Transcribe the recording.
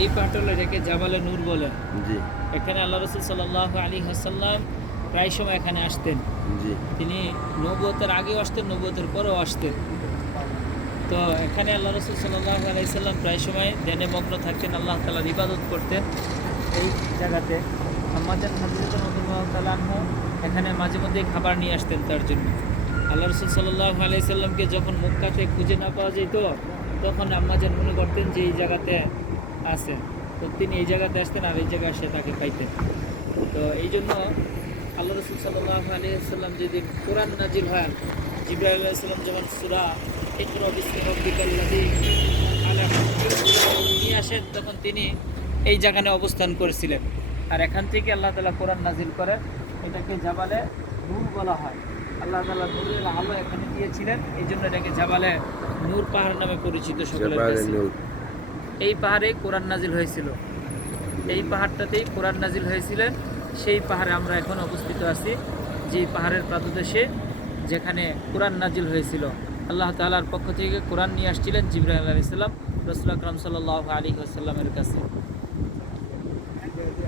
এই পাহাড়টা হলো এটাকে জাবালে নূর বলে। জি এখানে আল্লাহ রসুল সাল্লাল্লাহু আলাইহি ওয়াসাল্লাম প্রায় সময় এখানে আসতেন। জি তিনি নবুয়তের আগেও আসতেন, নবুয়তের পরেও আসতেন। তো এখানে আল্লাহ রসুল সাল্লাল্লাহু আলাইহি সাল্লাম প্রায় সময় ধ্যানে মগ্ন থাকতেন, আল্লাহ তাআলার ইবাদত করতেন এই জায়গাতে। আম্মাজান হাজরত রাদিয়াল্লাহু তাআলা আনহু এখানে মাঝে মধ্যে খাবার নিয়ে আসতেন তার জন্য। আল্লাহ রসুল সাল্লাল্লাহু আলাইহি সাল্লামকে যখন মক্কাতে খুঁজে না পাওয়া যেত, তখন আম্মাজান মনে করতেন যে এই জায়গাতে আছেন। তো তিনি এই জায়গাতে আসতেন আর এই জায়গায় এসে তাকে পাইতেন। তো এই জন্য আল্লাহ রসুল সাল্লাল্লাহু আলাইহি সাল্লাম যেদিন কোরআন নাজিল হয়, জিবরাইল আলাইহিস সালাম যখন সূরা ইকরা বিসমি রাব্বিকাল্লাযী আলাক নিয়ে আসেন, তখন তিনি এই জায়গায় অবস্থান করেছিলেন। আর এখান থেকে আল্লাহ তাআলা কোরআন নাজিল করে, এটাকে জাবালে নূর বলা হয়। আল্লাহ তাআলা নূরের আলো এখানে দিয়েছিলেন, এই জন্য এটাকে জাবালে নূর পাহাড় নামে পরিচিত সকলের জাবালে কাছে। নূর। এই পাহাড়ে কোরআন নাজিল হয়েছিল, এই পাহাড়টাতেই কোরআন নাজিল হয়েছিলেন। সেই পাহাড়ে আমরা এখন অবস্থিত আছি, যে পাহাড়ের পাদদেশে যেখানে কোরআন নাজিল হয়েছিল। আল্লাহ তাআলার পক্ষ থেকে কোরআন নিয়ে আসছিলেন জিবরাইল আলাইহিস সালাম রাসূল আকরাম সাল্লাল্লাহু আলাইহি ওয়াসাল্লামের কাছে।